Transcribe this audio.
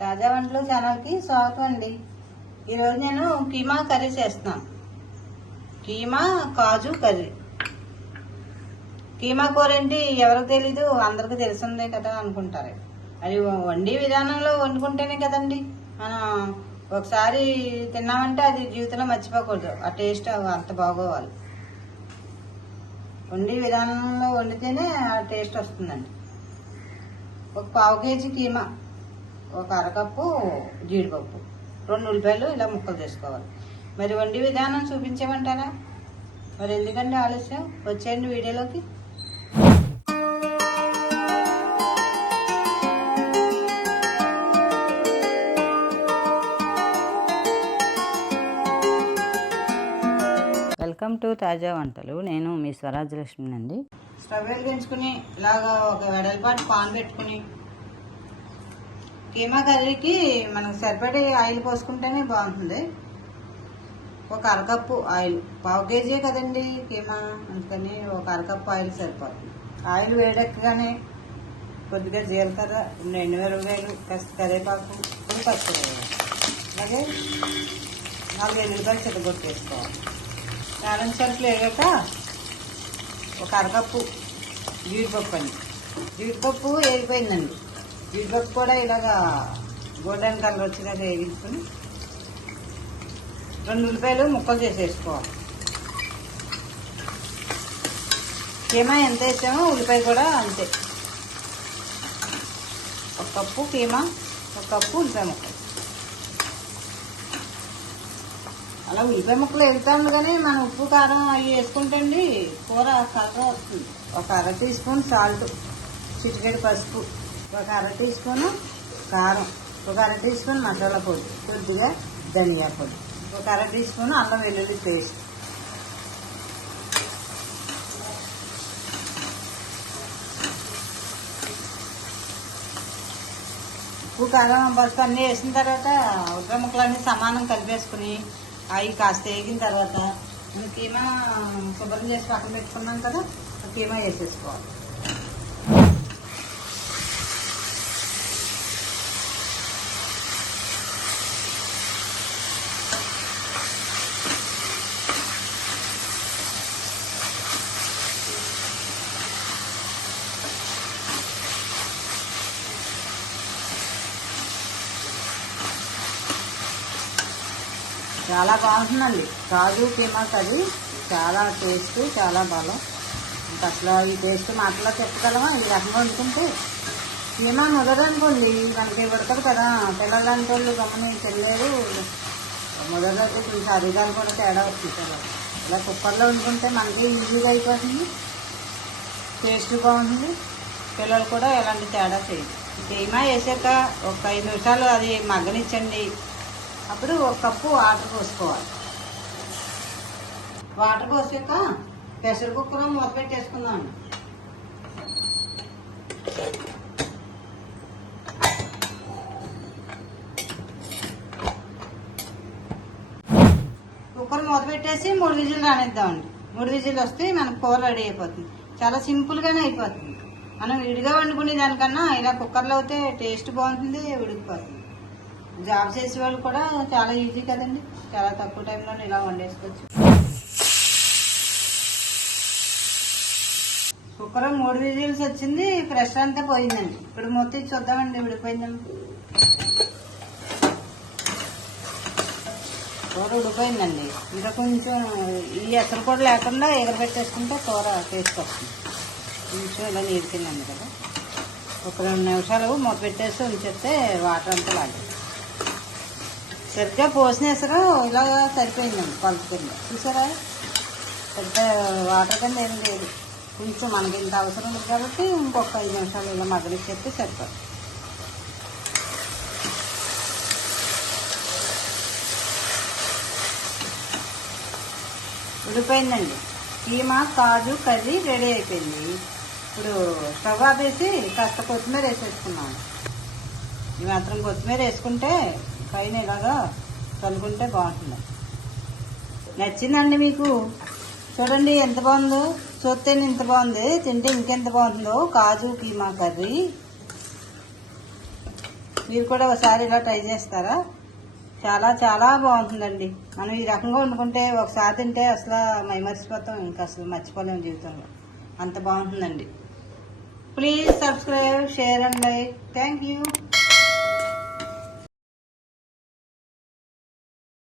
తాజా వంటలు ఛానల్కి స్వాగతం అండి. ఈరోజు నేను కీమా కర్రీ చేస్తున్నాను. కీమా కాజు కర్రీ. కీమా కూర ఏంటి ఎవరికి తెలీదు, అందరికి తెలిసిందే కదా అనుకుంటారు. అది వండి విధానంలో వండుకుంటేనే కదండి మనం ఒకసారి తిన్నామంటే అది జీవితంలో మర్చిపోకూడదు. ఆ టేస్ట్ అంత బాగోవాలి. వండి విధానంలో వండితేనే ఆ టేస్ట్ వస్తుందండి. ఒక పావు కేజీ కీమా, ఒక అరకప్పు జీడిపప్పు, 2 ఉల్లిపాయలు ఇలా ముక్కలు చేసుకోవాలి. మరి వండి విధానం చూపించమంటారా? మరి ఎందుకంటే ఆలస్యం, వచ్చేయండి వీడియోలోకి. వెల్కమ్ టు తాజా వంటలు. నేను మీ స్వరాజ్యలక్ష్మి అండి. స్టవ్ వెలిగించుకుని ఇలాగా ఒక వెడల్పాటి పాన్ పెట్టుకుని, కీమా కర్రీకి మనకు సరిపడే ఆయిల్ పోసుకుంటేనే బాగుంటుంది. ఒక అరకప్పు ఆయిల్, పావు కేజీ కదండి కీమా, అందుకని ఒక అరకప్పు ఆయిల్ సరిపోతుంది. ఆయిల్ వేడెక్కగానే కొద్దిగా జీలకర్ర, 2 ఎండుమిరపకాయలు, కాస్త కరివేపాకు, పచ్చిమిరపకాయలు, అలాగే 4 ఎల్లుల్లిపాయలు చితగొట్టేసుకోవాలి. కారం సరుకులు వేగాక ఒక అరకప్పు జీడిపప్పు అండి. జీడిపప్పు వేగిపోయిందండి. జీడిపప్పు కూడా ఇలాగా గోల్డెన్ కలర్ వచ్చేదాకా వేగించుకొని 2 ఉల్లిపాయలు ముక్కలు చేసేసుకోవాలి. కీమా ఎంత వేసామో ఉల్లిపాయ కూడా అంతే. 1 కప్పు కీమా, 1 కప్పు ఉల్లిపాయ ముక్కలు. అలా ఉల్లిపాయ ముక్కలు వెళ్తాము కానీ మనం ఉప్పు కారం అవి వేసుకుంటే కూర కలర్ వస్తుంది. ఒక 1/2 టీ స్పూన్ సాల్ట్, చిటికెడు పసుపు, ఒక 1/2 టీ స్పూన్ కారం, ఒక 1/2 టీ స్పూన్ మసాలా పొడి, కొద్దిగా ధనియా పొడి, ఒక 1/2 టీ స్పూన్ అల్లం వెల్లుల్లి పేస్ట్. ఉప్పు కారం పసుపు అన్నీ వేసిన తర్వాత ఉల్లిపాయ ముక్కలన్నీ సమానం కలిపేసుకుని అవి కాస్త వేగిన తర్వాత మనం కీమా శుభ్రం చేసి పక్కన పెట్టుకున్నాం కదా, ఆ కీమా వేసేసుకోవాలి. చాలా బాగుంటుందండి కాజు కీమా కర్రీ. చాలా టేస్ట్, చాలా బలం. ఇంకా అసలు ఈ టేస్ట్ మాటలో చెప్పగలమా? ఈ రకంగా వండుకుంటే కీమా ముదరనుకోండి మనకి ఉడకదు కదా. పిల్లలాంటి వాళ్ళు గమని తినలేరు, ముదరదు. కొంచెం అరిగాలు కూడా తేడా వస్తుంది కదా. ఇలా కుక్కర్లో వండుకుంటే మనకి ఈజీగా అయిపోతుంది, టేస్ట్ బాగుంటుంది. పిల్లలు కూడా ఎలాంటి తేడా చేయదు. కీమా వేసాక ఒక 5 నిమిషాలు అది మగ్గనిచ్చండి. అప్పుడు 1 కప్పు వాటర్ పోసుకోవాలి. వాటర్ పోసాక ప్రెషర్ కుక్కర్ మూత పెట్టేసుకుందాం. కుక్కర్ మూత పెట్టేసి 3 విజిల్ రానిద్దామండి. 3 విజిల్ వస్తే మనకు కూర రెడీ అయిపోతుంది. చాలా సింపుల్గానే అయిపోతుంది. మనం విడిగా వండుకునే దానికన్నా ఇలా కుక్కర్లో అయితే టేస్ట్ బాగుంటుంది, ఉడికిపోతుంది. జాబ్ చేసే వాళ్ళు కూడా చాలా ఈజీ కదండి, చాలా తక్కువ టైంలో ఇలా వండేసుకోవచ్చు. కుక్కర్ 3 విజిల్స్ వచ్చింది, ప్రెషర్ అంతా పోయిందండి. ఇప్పుడు మూత తీసి చూద్దామండి ఉడిపోయిందండి. కూర ఉడిపోయిందండి. ఇంకా కొంచెం ఈ ఎసరు కూడా లేకుండా ఎగరబెట్టేసుకుంటే కూర టేస్ట్ వస్తుంది. కొంచెం ఇలా నీరుకిందండి కదా, ఒక 2 నిమిషాలు మూత పెట్టేసి ఉంచేస్తే వాటర్ అంతా లాగే సరిగ్గా పోసిన ఎసరు ఇలా సరిపోయిందండి. కొలత కింద చూసారా, పెద్ద వాటర్ కింద ఏం లేదు. కొంచెం మనకి ఇంత అవసరం ఉంది కాబట్టి ఇంకొక 5 నిమిషాలు ఇలా మగ్గనిచ్చేస్తే సరిపోతుంది. ఉడిపోయిందండి. కీమా కాజు కర్రీ రెడీ అయిపోయింది. ఇప్పుడు స్టవ్ ఆపేసి కాస్త కొత్తిమీర వేసేసుకున్నాను. ఈ మాత్రం కొత్తిమీర వేసుకుంటే పైన ఇలాగా చల్లుకుంటే బాగుంటుంది. నచ్చిందండి మీకు? చూడండి ఎంత బాగుందో. చూస్తే ఇంత బాగుంది, తింటే ఇంకెంత బాగుంటుందో. కాజు కీమా కర్రీ మీరు కూడా ఒకసారి ఇలా ట్రై చేస్తారా? చాలా చాలా బాగుంటుందండి. మనం ఈ రకంగా వండుకుంటే ఒకసారి తింటే అసలు మైమరిచిపోతాం, ఇంకా అసలు మర్చిపోలేము జీవితంలో, అంత బాగుంటుందండి. Please subscribe, share and like. Thank you.